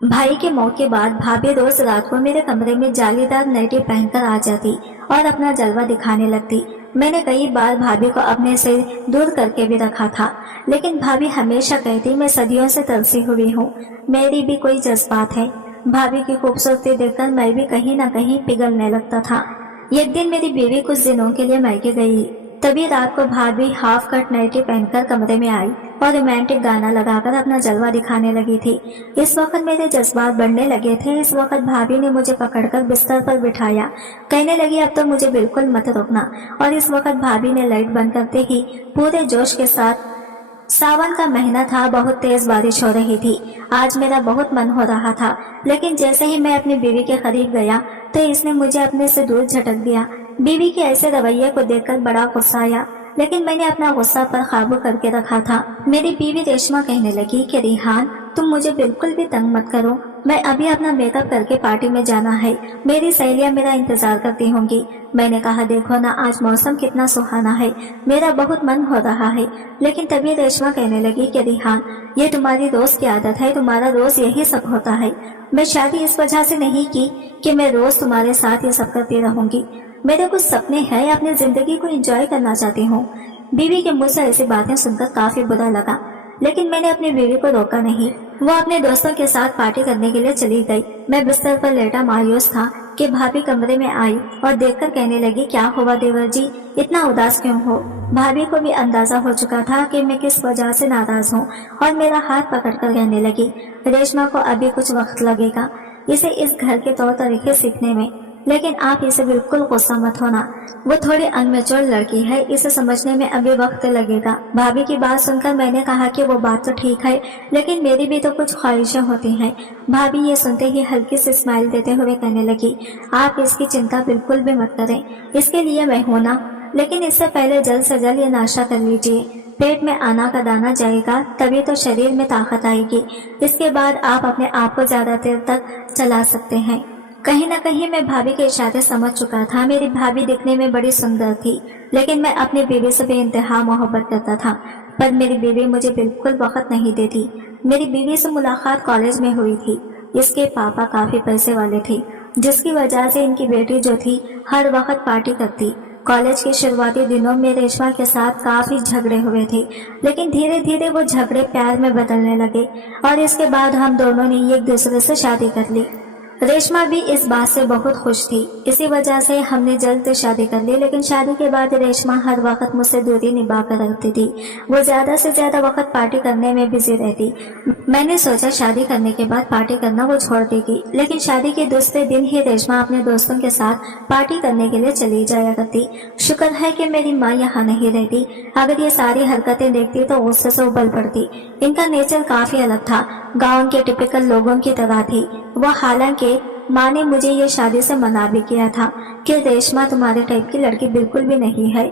भाई के मौत के बाद भाभी रोज रात को मेरे कमरे में जालीदार नाइटी पहनकर आ जाती और अपना जलवा दिखाने लगती। मैंने कई बार भाभी को अपने से दूर करके भी रखा था, लेकिन भाभी हमेशा कहती मैं सदियों से तरसी हुई हूँ, मेरी भी कोई जज्बात है। भाभी की खूबसूरती देखकर मैं भी कहीं ना कहीं पिघलने लगता था। एक दिन मेरी बीवी कुछ दिनों के लिए मायके गई, तभी रात को भाभी हाफ कट नाइटी पहनकर कमरे में आई और रोमांटिक गाना लगाकर अपना जलवा दिखाने लगी थी। इस वक्त मेरे जज्बात बढ़ने लगे थे। इस वक्त भाभी ने मुझे पकड़कर बिस्तर पर बिठाया, कहने लगी अब तो मुझे बिल्कुल मत रोकना। और इस वक्त भाभी ने लाइट बंद करते ही पूरे जोश के साथ, सावन का महीना था, बहुत तेज बारिश हो रही थी। आज मेरा बहुत मन हो रहा था, लेकिन जैसे ही मैं अपनी बीवी के करीब गया तो इसने मुझे अपने से दूर झटक दिया। बीवी के ऐसे रवैये को देखकर बड़ा गुस्सा आया, लेकिन मैंने अपना गुस्सा पर काबू करके रखा था। मेरी बीवी रेशमा कहने लगी कि रिहान तुम मुझे बिल्कुल भी तंग मत करो, मैं अभी अपना मेकअप करके पार्टी में जाना है, मेरी सहेलियां मेरा इंतजार करती होंगी। मैंने कहा देखो ना आज मौसम कितना सुहाना है, मेरा बहुत मन हो रहा है। लेकिन तभी रेशमा कहने लगी कि रिहान ये तुम्हारी रोज की आदत है, तुम्हारा रोज यही सब होता है। मैं शादी इस वजह से नहीं की कि मैं रोज तुम्हारे साथ ये सब करती रहूंगी, मेरे कुछ सपने हैं, अपनी जिंदगी को एंजॉय करना चाहती हूँ। बीवी के मुंह से ऐसी बातें सुनकर काफी बुरा लगा, लेकिन मैंने अपनी बीवी को रोका नहीं। वो अपने दोस्तों के साथ पार्टी करने के लिए चली गई। मैं बिस्तर पर लेटा मायूस था कि भाभी कमरे में आई और देखकर कहने लगी क्या हुआ देवर जी, इतना उदास क्यों हो। भाभी को भी अंदाजा हो चुका था कि मैं किस वजह से नाराज हूँ और मेरा हाथ पकड़कर कहने लगी रेशमा को अभी कुछ वक्त लगेगा इसे इस घर के तौर तरीके सीखने में, लेकिन आप इसे बिल्कुल गुस्सा मत होना, वो थोड़ी अनमेच्योर लड़की है, इसे समझने में अभी वक्त लगेगा। भाभी की बात सुनकर मैंने कहा कि वो बात तो ठीक है, लेकिन मेरी भी तो कुछ ख्वाहिशें होती हैं। भाभी ये सुनते ही हल्की सी स्माइल देते हुए कहने लगी आप इसकी चिंता बिल्कुल भी मत करें, इसके लिए मैं हूं ना, लेकिन इससे पहले जल्द से जल्द ये नाश्ता कर लीजिए, पेट में आना का दाना जाएगा तभी तो शरीर में ताकत आएगी, इसके बाद आप अपने आप को ज्यादा देर तक चला सकते हैं। कहीं न कहीं मैं भाभी के इशारे समझ चुका था। मेरी भाभी दिखने में बड़ी सुंदर थी, लेकिन मैं अपनी बीवी से बेइंतहा मोहब्बत करता था, पर मेरी बीवी मुझे बिल्कुल वक्त नहीं देती। मेरी बीवी से मुलाकात कॉलेज में हुई थी। इसके पापा काफी पैसे वाले थे, जिसकी वजह से इनकी बेटी जो थी हर वक्त पार्टी करती। कॉलेज के शुरुआती दिनों में रेशमा के साथ काफी झगड़े हुए थे, लेकिन धीरे धीरे वो झगड़े प्यार में बदलने लगे और इसके बाद हम दोनों ने एक दूसरे से शादी कर ली। रेशमा भी इस बात से बहुत खुश थी, इसी वजह से हमने जल्द शादी कर ली। लेकिन शादी के बाद रेशमा हर वक्त मुझसे दूरी निभा कर रखती थी, वो ज्यादा से ज्यादा वक्त पार्टी करने में बिजी रहती। मैंने सोचा शादी करने के बाद पार्टी करना वो छोड़ देगी, लेकिन शादी के दूसरे दिन ही रेशमा अपने दोस्तों के साथ पार्टी करने के लिए चली जाया करती। शुक्र है कि मेरी माँ यहाँ नहीं रहती, अगर ये सारी हरकतें देखती तो गुस्से से उबल पड़ती। इनका नेचर काफी अलग था, गाँव के टिपिकल लोगों की तरह थी वो। हालांकि माँ ने मुझे ये शादी से मना भी किया था कि रेशमा तुम्हारे टाइप की लड़की बिल्कुल भी नहीं है,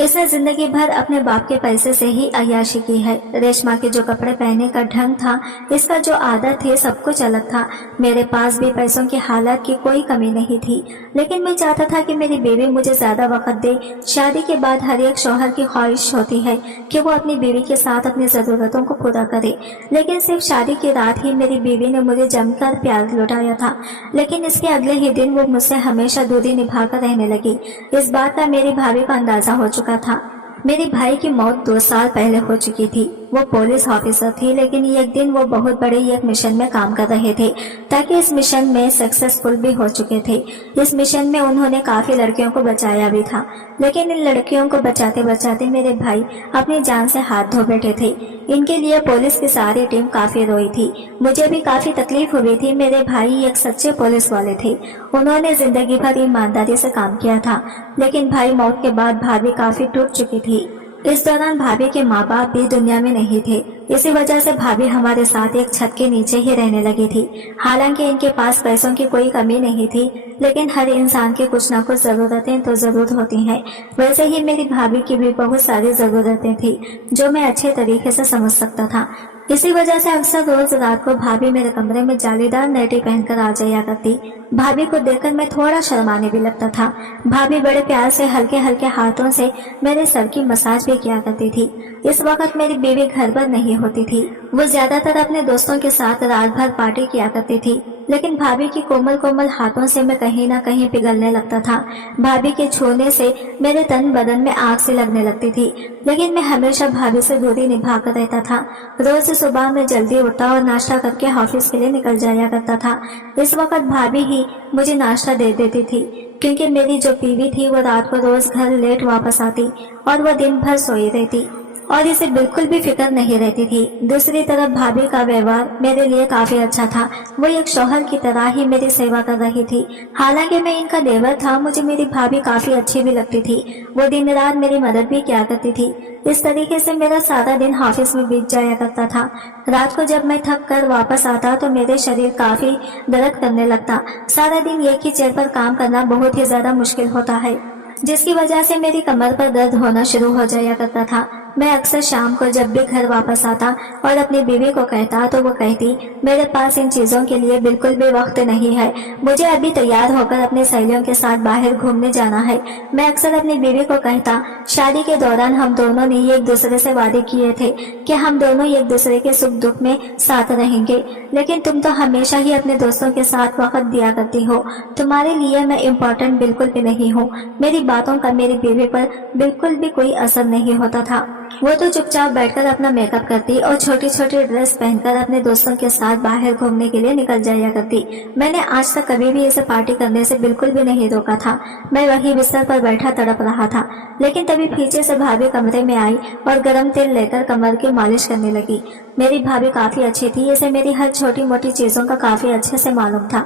इसने जिंदगी भर अपने बाप के पैसे से ही अय्याशी की है। रेशमा के जो कपड़े पहनने का ढंग था, इसका जो आदत थी, सब कुछ अलग था। मेरे पास भी पैसों की हालत की कोई कमी नहीं थी, लेकिन मैं चाहता था कि मेरी बीवी मुझे ज्यादा वक्त दे। शादी के बाद हर एक शौहर की ख्वाहिश होती है कि वो अपनी बीवी के साथ अपनी जरूरतों को पूरा करे, लेकिन सिर्फ शादी की रात ही मेरी बीवी ने मुझे जमकर प्यार लुटाया था, लेकिन इसके अगले ही दिन वो मुझसे हमेशा दूरी निभाकर रहने लगी। इस बात का मेरी भाभी को अंदाजा हो चुका था। मेरे भाई की मौत 2 साल पहले हो चुकी थी। वो पुलिस ऑफिसर थी, लेकिन एक दिन वो बहुत बड़े एक मिशन में काम कर रहे थे, ताकि इस मिशन में सक्सेसफुल भी हो चुके थे। इस मिशन में उन्होंने काफी लड़कियों को बचाया भी था, लेकिन इन लड़कियों को बचाते बचाते मेरे भाई अपनी जान से हाथ धो बैठे थे। इनके लिए पुलिस की सारी टीम काफी रोई थी, मुझे भी काफी तकलीफ हुई थी। मेरे भाई एक सच्चे पुलिस वाले थे, उन्होंने जिंदगी भर ईमानदारी से काम किया था, लेकिन भाई मौत के बाद भाभी काफी टूट चुकी थी। इस दौरान भाभी के माँ बाप भी दुनिया में नहीं थे, इसी वजह से भाभी हमारे साथ एक छत के नीचे ही रहने लगी थी। हालांकि इनके पास पैसों की कोई कमी नहीं थी, लेकिन हर इंसान की कुछ न कुछ जरूरतें तो जरूर होती हैं। वैसे ही मेरी भाभी की भी बहुत सारी जरूरतें थी, जो मैं अच्छे तरीके से समझ सकता था। इसी वजह से अक्सर रोज रात को भाभी मेरे कमरे में जालीदार नाइटी पहनकर आ जाया करती। भाभी को देखकर मैं थोड़ा शर्माने भी लगता था। भाभी बड़े प्यार से हल्के हल्के हाथों से मेरे सर की मसाज भी किया करती थी। इस वक्त मेरी बीवी घर पर नहीं होती थी, वो ज्यादातर अपने दोस्तों के साथ रात भर पार्टी किया करती थी, लेकिन भाभी की कोमल कोमल हाथों से मैं कहीं ना कहीं पिघलने लगता था। भाभी के छूने से मेरे तन बदन में आग से लगने लगती थी, लेकिन मैं हमेशा भाभी से दूरी निभा कर रहता था। रोज सुबह में जल्दी उठता और नाश्ता करके ऑफिस के लिए निकल जाया करता था। इस वक्त भाभी ही मुझे नाश्ता दे देती थी, क्योंकि मेरी जो बीवी थी वो रात को रोज घर लेट वापस आती और वो दिन भर सोई रहती और इसे बिल्कुल भी फिक्र नहीं रहती थी। दूसरी तरफ भाभी का व्यवहार मेरे लिए काफी अच्छा था। वो एक शौहर की तरह ही मेरी सेवा कर रही थी। हालांकि मैं इनका देवर था, मुझे मेरी भाभी काफी अच्छी भी लगती थी। वो दिन रात मेरी मदद भी किया करती थी। इस तरीके से मेरा सारा दिन ऑफिस में बीत जाया करता था। रात को जब मैं थक कर वापस आता तो मेरे शरीर काफी दर्द करने लगता। सारा दिन एक ही चेयर पर काम करना बहुत ही ज्यादा मुश्किल होता है, जिसकी वजह से मेरी कमर पर दर्द होना शुरू हो जाया करता था। मैं अक्सर शाम को जब भी घर वापस आता और अपनी बीवी को कहता तो वो कहती, मेरे पास इन चीजों के लिए बिल्कुल भी वक्त नहीं है, मुझे अभी तैयार होकर अपनी सहेलियों के साथ बाहर घूमने जाना है। मैं अक्सर अपनी बीवी को कहता, शादी के दौरान हम दोनों ने एक दूसरे से वादे किए थे कि हम दोनों एक दूसरे के सुख दुख में साथ रहेंगे, लेकिन तुम तो हमेशा ही अपने दोस्तों के साथ वक्त दिया करती हो। तुम्हारे लिए मैं इम्पोर्टेंट बिल्कुल भी नहीं हूँ। मेरी बातों का मेरी बीवी पर बिल्कुल भी कोई असर नहीं होता था। वो तो चुपचाप बैठकर अपना मेकअप करती और छोटी छोटी ड्रेस पहनकर अपने दोस्तों के साथ बाहर घूमने के लिए निकल जाया करती। मैंने आज तक कभी भी इसे पार्टी करने से बिल्कुल भी नहीं रोका था। मैं वही बिस्तर पर बैठा तड़प रहा था, लेकिन तभी पीछे से भाभी कमरे में आई और गर्म तेल लेकर कमर की मालिश करने लगी। मेरी भाभी काफी अच्छी थी, इसे मेरी हर छोटी मोटी चीजों का काफी अच्छे से मालूम था।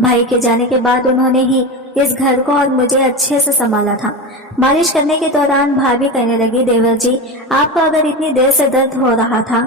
भाई के जाने के बाद उन्होंने ही इस घर को और मुझे अच्छे से संभाला था। मालिश करने के दौरान भाभी कहने लगी, देवर जी, आपको अगर इतनी देर से दर्द हो रहा था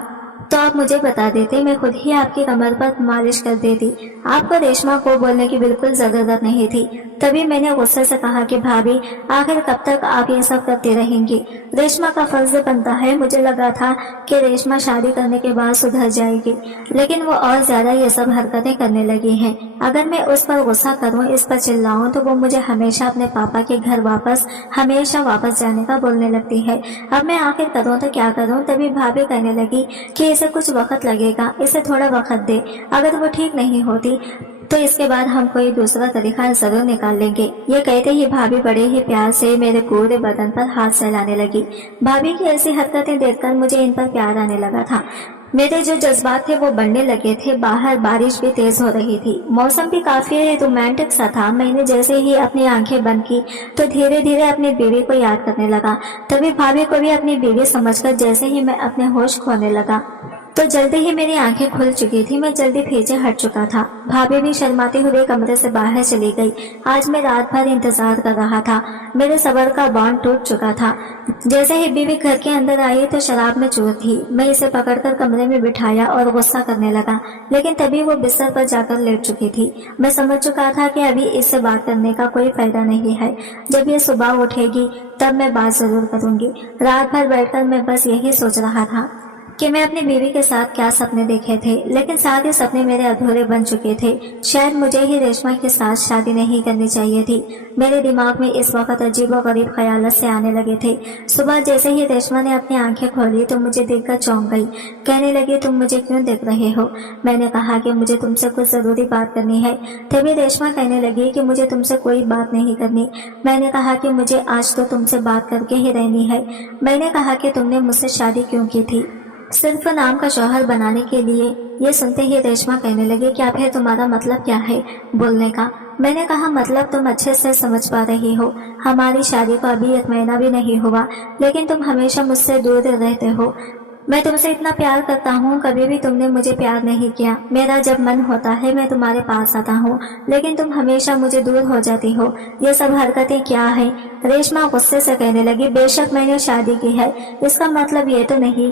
तो आप मुझे बता देते, मैं खुद ही आपकी कमर पर मालिश कर देती। आपको रेशमा को बोलने की बिल्कुल जरूरत नहीं थी। तभी मैंने गुस्से से कहा कि भाभी, आखिर कब तक आप ये सब करती रहेंगी? रेशमा का फर्ज बनता है। मुझे लगा था कि रेशमा शादी करने के बाद सुधर जाएगी, लेकिन वो और ज्यादा ये सब हरकतें करने लगी है। अगर मैं उस पर गुस्सा करूं, इस पर चिल्लाऊं, तो वो मुझे हमेशा अपने पापा के घर हमेशा वापस जाने का बोलने लगती है। अब मैं आखिर करूं तो क्या करूं? तभी भाभी कहने लगी कि इसे कुछ वक्त लगेगा, इसे थोड़ा वक्त दे। अगर वो ठीक नहीं होती तो इसके बाद हम कोई दूसरा तरीका जरूर निकाल लेंगे। ये कहते ही भाभी बड़े ही प्यार से मेरे पूरे बदन पर हाथ फैलाने लगी। भाभी की ऐसी हरकतें देखकर मुझे इन पर प्यार आने लगा था। मेरे जो जज्बात थे वो बढ़ने लगे थे। बाहर बारिश भी तेज हो रही थी, मौसम भी काफी रोमांटिक सा था। मैंने जैसे ही अपनी आंखें बंद की तो धीरे धीरे अपनी बीवी को याद करने लगा। तभी भाभी को भी अपनी बीवी समझकर जैसे ही मैं अपने होश खोने लगा तो जल्दी ही मेरी आंखें खुल चुकी थी। मैं जल्दी पीछे हट चुका था। भाभी भी शर्माते हुए कमरे से बाहर चली गई। आज मैं रात भर इंतजार कर रहा था। मेरे सब्र का बांध टूट चुका था। जैसे ही बीवी घर के अंदर आई तो शराब में चूर थी। मैं इसे पकड़कर कमरे में बिठाया और गुस्सा करने लगा, लेकिन तभी वो बिस्तर पर जाकर लेट चुकी थी। मैं समझ चुका था कि अभी इससे बात करने का कोई फायदा नहीं है। जब ये सुबह उठेगी तब मैं बात जरूर करूंगी। रात भर बैठकर मैं बस यही सोच रहा था कि मैं अपनी बीवी के साथ क्या सपने देखे थे, लेकिन साथ ही सपने मेरे अधूरे बन चुके थे। शायद मुझे ही रेशमा के साथ शादी नहीं करनी चाहिए थी। मेरे दिमाग में इस वक्त अजीबोगरीब ख्यालात से आने लगे थे। सुबह जैसे ही रेशमा ने अपनी आंखें खोली तो मुझे देखकर चौंक गई। कहने लगी, तुम मुझे क्यों देख रहे हो? मैंने कहा कि मुझे तुमसे कुछ जरूरी बात करनी है। तभी रेशमा कहने लगी कि मुझे तुमसे कोई बात नहीं करनी। मैंने कहा कि मुझे आज तो तुमसे बात करके ही रहनी है। मैंने कहा कि तुमने मुझसे शादी क्यों की थी? सिर्फ नाम का शौहर बनाने के लिए। ये सुनते ही रेशमा कहने लगी, क्या फिर तुम्हारा मतलब क्या है बोलने का? मैंने कहा, मतलब तुम अच्छे से समझ पा रही हो। हमारी शादी को अभी 1 महीना भी नहीं हुआ, लेकिन तुम हमेशा मुझसे दूर रहते हो। मैं तुमसे इतना प्यार करता हूँ, कभी भी तुमने मुझे प्यार नहीं किया। मेरा जब मन होता है मैं तुम्हारे पास आता हूँ, लेकिन तुम हमेशा मुझे दूर हो जाती हो। ये सब हरकतें क्या है? रेशमा गुस्से से कहने लगी, बेशक मैंने शादी की है, इसका मतलब ये तो नहीं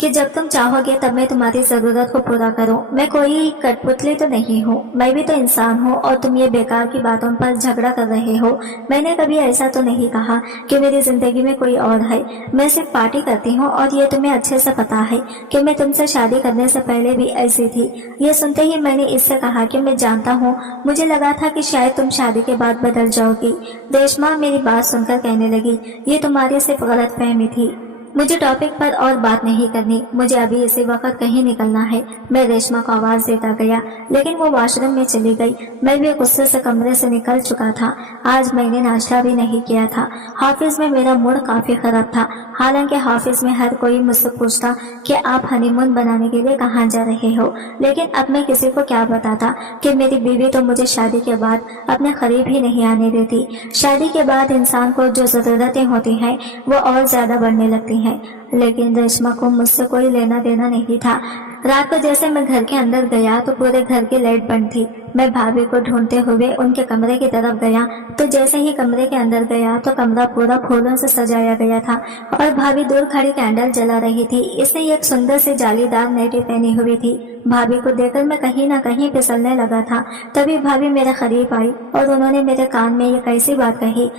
कि जब तुम चाहोगे तब मैं तुम्हारी जरूरत को पूरा करूं। मैं कोई कठपुतली तो नहीं हूँ, मैं भी तो इंसान हूँ। और तुम ये बेकार की बातों पर झगड़ा कर रहे हो। मैंने कभी ऐसा तो नहीं कहा कि मेरी जिंदगी में कोई और है। मैं सिर्फ पार्टी करती हूँ और ये तुम्हें अच्छे से पता है कि मैं तुमसे शादी करने से पहले भी ऐसी थी। ये सुनते ही मैंने इससे कहा कि मैं जानता हूँ, मुझे लगा था कि शायद तुम शादी के बाद बदल जाओगी। रेशमा मेरी बात सुनकर कहने लगी, ये तुम्हारी सिर्फ गलतफहमी थी। मुझे टॉपिक पर और बात नहीं करनी, मुझे अभी इसी वक्त कहीं निकलना है। मैं रेशमा को आवाज देता गया, लेकिन वो वॉशरूम में चली गई। मैं भी गुस्से से कमरे से निकल चुका था। आज मैंने नाश्ता भी नहीं किया था। ऑफिस में मेरा मूड काफी खराब था। हालांकि ऑफिस में हर कोई मुझसे पूछता कि आप हनीमून बनाने के लिए कहाँ जा रहे हो, लेकिन अब मैं किसी को क्या बताता कि मेरी बीवी तो मुझे शादी के बाद अपने करीब ही नहीं आने देती। शादी के बाद इंसान को जो जरूरतें होती हैं वो और ज्यादा बढ़ने लगती हैं, लेकिन रेशमा को मुझसे कोई लेना देना नहीं था। रात को जैसे मैं घर के अंदर गया तो पूरे घर की लाइट बंद थी। मैं भाभी को ढूंढते हुए उनके कमरे की तरफ गया तो जैसे ही कमरे के अंदर गया तो कमरा पूरा फूलों से सजाया गया था और भाभी दूर खड़ी कैंडल जला रही थी। इसने एक सुंदर सी जालीदार नाइटी पहनी हुई थी। भाभी को देखकर मैं कहीं ना कहीं फिसलने लगा था। तभी भाभी मेरे करीब आई और उन्होंने मेरे कान में एक ऐसी बात कही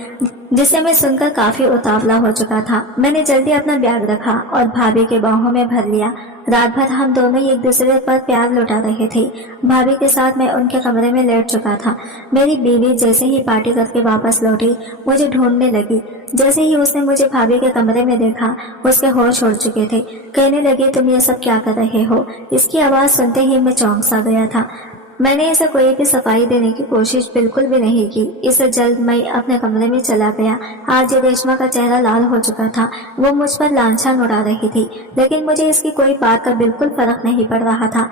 जिसे मैं सुनकर काफी उतावला हो चुका था। मैंने जल्दी अपना बैग रखा और भाभी के बाहों में भर लिया। रात भर हम दोनों एक दूसरे पर प्यार लुटा रहे थे। भाभी के साथ मैं उनके कमरे में लेट चुका था। मेरी बीवी जैसे ही पार्टी करके वापस लौटी मुझे ढूंढने लगी। जैसे ही उसने मुझे भाभी के कमरे में देखा उसके होश उड़ चुके थे। कहने लगी, तुम ये सब क्या कर रहे हो? इसकी आवाज सुनते ही मैं चौंक सा गया था। मैंने इसे कोई भी सफाई देने की कोशिश बिल्कुल भी नहीं की। इसे जल्द मैं अपने कमरे में चला गया। आज रेशमा का चेहरा लाल हो चुका था। वो मुझ पर लांछन उड़ा रही थी, लेकिन मुझे इसकी कोई बात का बिल्कुल फर्क नहीं पड़ रहा था।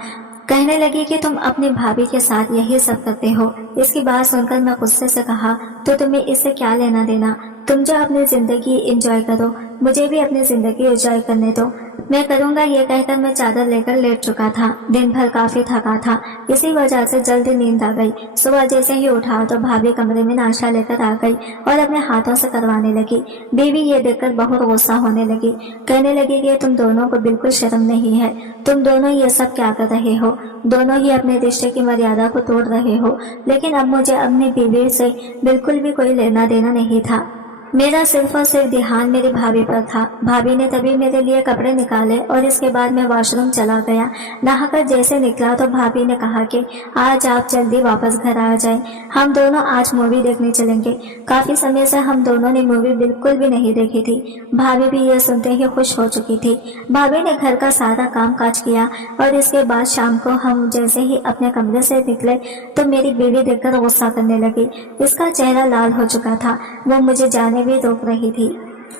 कहने लगी कि तुम अपनी भाभी के साथ यही सब करते हो। इसकी बात सुनकर मैं गुस्से से कहा, तो तुम्हें इससे क्या लेना देना? तुम जो अपनी जिंदगी एंजॉय करो, मुझे भी अपनी जिंदगी एंजॉय करने दो। मैं करूंगा ये कहकर मैं चादर लेकर लेट चुका था। दिन भर काफी थका था, इसी वजह से जल्दी नींद आ गई। सुबह जैसे ही उठा तो भाभी कमरे में नाश्ता लेकर आ गई और अपने हाथों से करवाने लगी। बीवी ये देखकर बहुत गुस्सा होने लगी। कहने लगी कि तुम दोनों को बिल्कुल शर्म नहीं है। तुम दोनों ये सब क्या कर रहे हो? दोनों ही अपने रिश्ते की मर्यादा को तोड़ रहे हो। लेकिन अब मुझे अपनी बीवी से बिल्कुल भी कोई लेना देना नहीं था। मेरा सिर्फ और सिर्फ ध्यान मेरी भाभी पर था। भाभी ने तभी मेरे लिए कपड़े निकाले और इसके बाद मैं वॉशरूम चला गया। नहाकर जैसे निकला तो भाभी ने कहा कि आज आप जल्दी वापस घर आ जाएं, हम दोनों आज मूवी देखने चलेंगे। काफी समय से हम दोनों ने मूवी बिल्कुल भी नहीं देखी थी। भाभी भी यह सुनते ही खुश हो चुकी थी। भाभी ने घर का सारा काम काज किया और इसके बाद शाम को हम जैसे ही अपने कमरे से निकले तो मेरी बीवी देखकर गुस्सा करने लगी। इसका चेहरा लाल हो चुका था। वो मुझे जाने भी रोक रही थी।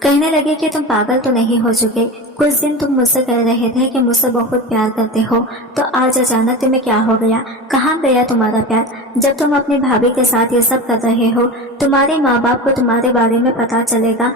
कहने लगी कि तुम पागल तो नहीं हो चुके? कुछ दिन तुम मुझसे कह रहे थे कि मुझसे बहुत प्यार करते हो, तो आज अचानक तुम्हें क्या हो गया? कहाँ गया तुम्हारा प्यार? जब तुम अपनी भाभी के साथ ये सब कर रहे हो, तुम्हारे माँ बाप को तुम्हारे बारे में पता चलेगा।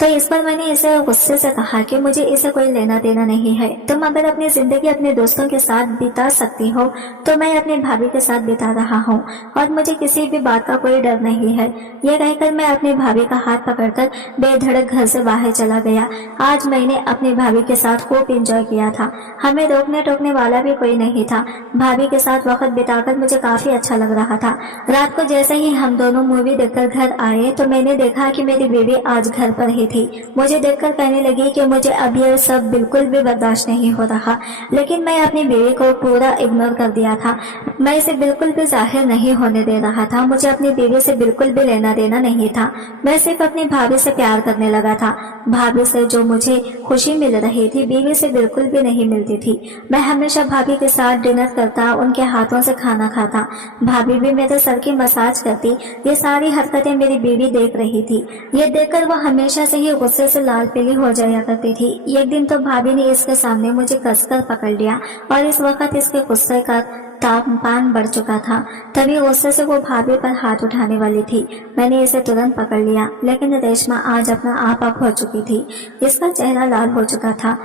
तो इस पर मैंने इसे गुस्से से कहा कि मुझे इसे कोई लेना देना नहीं है। तुम अगर अपनी जिंदगी अपने दोस्तों के साथ बिता सकती हो तो मैं अपनी भाभी के साथ बिता रहा हूँ और मुझे किसी भी बात का कोई डर नहीं है। यह कहकर मैं अपनी भाभी का हाथ पकड़कर बेधड़क घर से बाहर चला गया। आज मैंने अपनी भाभी के साथ खूब एंजॉय किया था। हमें रोकने टोकने वाला भी कोई नहीं था। भाभी के साथ वक्त बिताकर मुझे काफी अच्छा लग रहा था। रात को जैसे ही हम दोनों मूवी देखकर घर आए तो मैंने देखा कि मेरी बीवी आज घर पर ही थी। मुझे देखकर कहने लगी कि मुझे अब यह सब बिल्कुल भी बर्दाश्त नहीं हो रहा, लेकिन मैं अपनी बीवी को पूरा इग्नोर कर दिया था। मैं इसे बिल्कुल भी जाहिर नहीं होने दे रहा था। मुझे अपनी बीवी से बिल्कुल भी लेना देना नहीं था। मैं सिर्फ अपनी भाभी से प्यार करने लगा था। भाभी से जो मुझे खुशी मिल रही थी बीवी से बिल्कुल भी नहीं मिलती थी। मैं हमेशा भाभी के साथ डिनर करता, उनके हाथों से खाना खाता। भाभी भी मेरे सर की मसाज करती। ये सारी हरकतें मेरी बीवी देख रही थी। ये देखकर वो हमेशा से ही गुस्से से लाल पीली हो जाया करती थी। एक दिन तो भाभी ने इसके सामने मुझे कसकर पकड़ लिया और इस वक्त इसके गुस्से का तापमान बढ़ चुका था। तभी गुस्से से वो भाभी पर हाथ उठाने वाली थी। मैंने इसे तुरंत पकड़ लिया, लेकिन रेशमा आज अपना आप हो चुकी थी। इसका चेहरा लाल हो चुका था।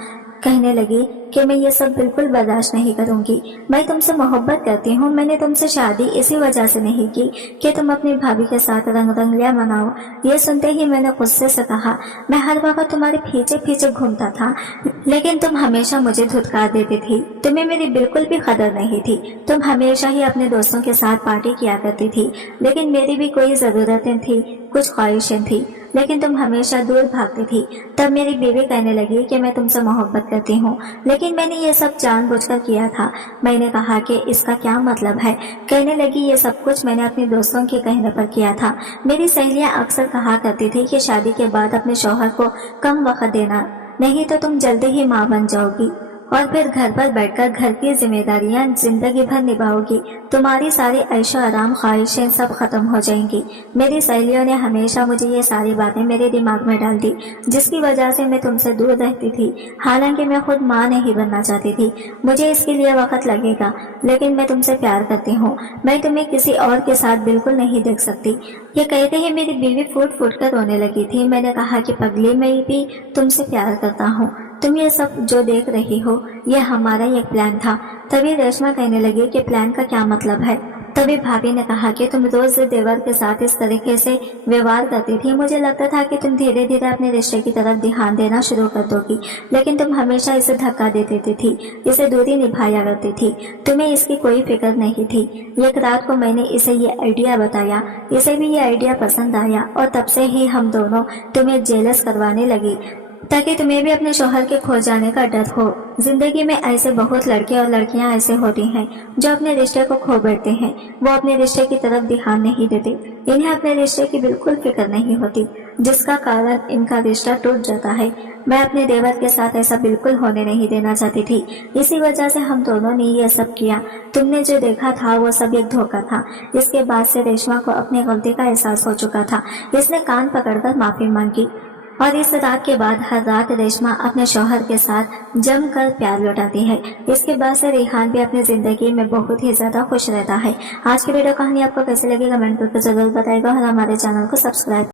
कहने लगी कि मैं ये सब बिल्कुल बर्दाश्त नहीं करूंगी। मैं तुमसे मोहब्बत करती हूँ। मैंने तुमसे शादी इसी वजह से नहीं की कि तुम अपनी भाभी के साथ रंगलियां मनाओ। ये सुनते ही मैंने गुस्से से कहा, मैं हर वक्त तुम्हारे पीछे पीछे घूमता था, लेकिन तुम हमेशा मुझे धुतकार देती थी। तुम्हें मेरी बिल्कुल भी कदर नहीं थी। तुम हमेशा ही अपने दोस्तों के साथ पार्टी किया करती थी, लेकिन मेरी भी कोई जरूरतें थी, कुछ ख्वाहिशें थी, लेकिन तुम हमेशा दूर भागती थी। तब मेरी बीवी कहने लगी कि मैं तुमसे मोहब्बत करती हूँ, लेकिन मैंने ये सब जानबूझकर किया था। मैंने कहा कि इसका क्या मतलब है? कहने लगी ये सब कुछ मैंने अपने दोस्तों के कहने पर किया था। मेरी सहेलियां अक्सर कहा करती थी कि शादी के बाद अपने शौहर को कम वक्त देना नहीं तो तुम जल्दी ही माँ बन जाओगी और फिर घर पर बैठकर घर की जिम्मेदारियां जिंदगी भर निभाओगी। तुम्हारी सारी ऐशो आराम ख्वाहिशें सब खत्म हो जाएंगी। मेरी सहेलियों ने हमेशा मुझे ये सारी बातें मेरे दिमाग में डाल दी, जिसकी वजह से मैं तुमसे दूर रहती थी। हालांकि मैं खुद माँ नहीं बनना चाहती थी। मुझे इसके लिए वक्त लगेगा, लेकिन मैं तुमसे प्यार करती हूँ। मैं तुम्हें किसी और के साथ बिल्कुल नहीं देख सकती। ये कहते ही मेरी बीवी फूट फूट कर रोने लगी थी। मैंने कहा कि पगली, मैं भी तुमसे प्यार करता हूँ। तुम ये सब जो देख रही हो, ये हमारा एक प्लान था। तभी रेशमा कहने लगी कि प्लान का क्या मतलब है। तभी भाभी ने कहा कि तुम रोज देवर के साथ इस तरीके से व्यवहार करती थी। मुझे लगता था कि तुम धीरे धीरे अपने रिश्ते की तरफ ध्यान देना शुरू कर दोगी, लेकिन तुम हमेशा इसे धक्का दे देती थी, इसे दूरी निभाया करती थी। तुम्हें इसकी कोई फिक्र नहीं थी। एक रात को मैंने इसे ये आइडिया बताया, इसे भी ये आइडिया पसंद आया और तब से ही हम दोनों तुम्हें जेलस करवाने लगी, ताकि तुम्हें भी अपने शौहर के खो जाने का डर हो। जिंदगी में ऐसे बहुत लड़के और लड़कियां ऐसे होती हैं जो अपने रिश्ते को खो बैठते हैं। वो अपने रिश्ते की तरफ ध्यान नहीं देते, इन्हें अपने रिश्ते की बिल्कुल फिक्र नहीं होती, जिसका कारण इनका रिश्ता टूट जाता है। मैं अपने देवर के साथ ऐसा बिल्कुल होने नहीं देना चाहती थी, इसी वजह से हम दोनों ने ये सब किया। तुमने जो देखा था वो सब एक धोखा था। इसके बाद से रेशमा को अपनी गलती का एहसास हो चुका था। इसने कान पकड़कर माफी मांगी और इस रात के बाद हर रात रेशमा अपने शौहर के साथ जमकर प्यार लौटाती है। इसके बाद से रेहान भी अपनी जिंदगी में बहुत ही ज्यादा खुश रहता है। आज की वीडियो कहानी आपको कैसी लगी कमेंट करके जरूर बताएगा और हमारे चैनल को सब्सक्राइब